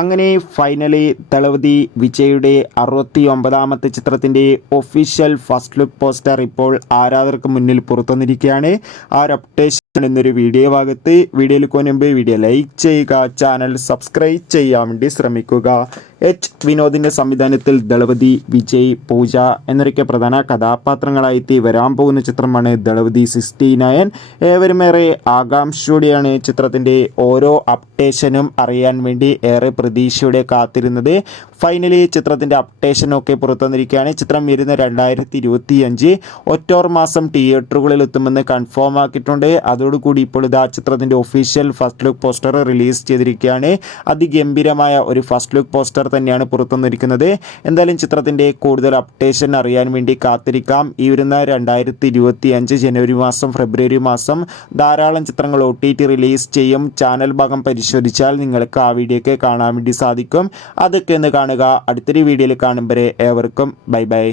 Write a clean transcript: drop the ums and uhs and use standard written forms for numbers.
അങ്ങനെ ഫൈനലി ദളപതി വിജയുടെ 69ാമത്തെ ചിത്രത്തിൻ്റെ ഒഫീഷ്യൽ ഫസ്റ്റ് ലുക്ക് പോസ്റ്റർ ഇപ്പോൾ ആരാധകർക്ക് മുന്നിൽ പുറത്തുവന്നിരിക്കുകയാണ്. ആ ഒരു അപ്ഡേഷൻ എന്നൊരു വീഡിയോ ഭാഗത്ത് വീഡിയോയിൽ മുമ്പ് വീഡിയോ ലൈക്ക് ചെയ്യുക, ചാനൽ സബ്സ്ക്രൈബ് ചെയ്യാൻ വേണ്ടി ശ്രമിക്കുക. എച്ച് വിനോദിൻ്റെ സംവിധാനത്തിൽ ദളപതി വിജയ് പൂജ എന്നൊക്കെ പ്രധാന കഥാപാത്രങ്ങളായി വരാൻ പോകുന്ന ചിത്രമാണ് ദളപതി 69. ഏവരുമേറെ ആകാംക്ഷയോടെയാണ് ചിത്രത്തിൻ്റെ ഓരോ അപ്ഡേഷനും അറിയാൻ വേണ്ടി ഏറെ പ്രതീക്ഷയോടെ കാത്തിരുന്നത്. ഫൈനലി ചിത്രത്തിൻ്റെ അപ്ഡേഷനൊക്കെ പുറത്തുവന്നിരിക്കുകയാണ്. ചിത്രം വരുന്ന 2025 ഒക്ടോബർ മാസം തിയേറ്ററുകളിൽ എത്തുമെന്ന് കൺഫേം ആക്കിയിട്ടുണ്ട്. അതോടുകൂടി ഇപ്പോൾ ഇതാ ചിത്രത്തിൻ്റെ official first look poster release ചെയ്തിരിക്കുകയാണ്. അതിഗംഭീരമായ ഒരു ഫസ്റ്റ് ലുക്ക് പോസ്റ്റർ തന്നെയാണ് പുറത്തുവന്നിരിക്കുന്നത്. എന്തായാലും ചിത്രത്തിൻ്റെ കൂടുതൽ അപ്ഡേഷൻ അറിയാൻ വേണ്ടി കാത്തിരിക്കാം. ഈ വരുന്ന 2025 ജനുവരി മാസം ഫെബ്രുവരി മാസം ധാരാളം ചിത്രങ്ങൾ OTT റിലീസ് ചെയ്യും. ചാനൽ ഭാഗം പരിശോധിച്ചാൽ നിങ്ങൾക്ക് ആ വീഡിയോയ്ക്ക് കാണാൻ വേണ്ടി സാധിക്കും. അതൊക്കെ ഒന്ന് കാണുക. അടുത്തൊരു വീഡിയോയിൽ കാണും വരെ ഏവർക്കും ബൈ ബൈ.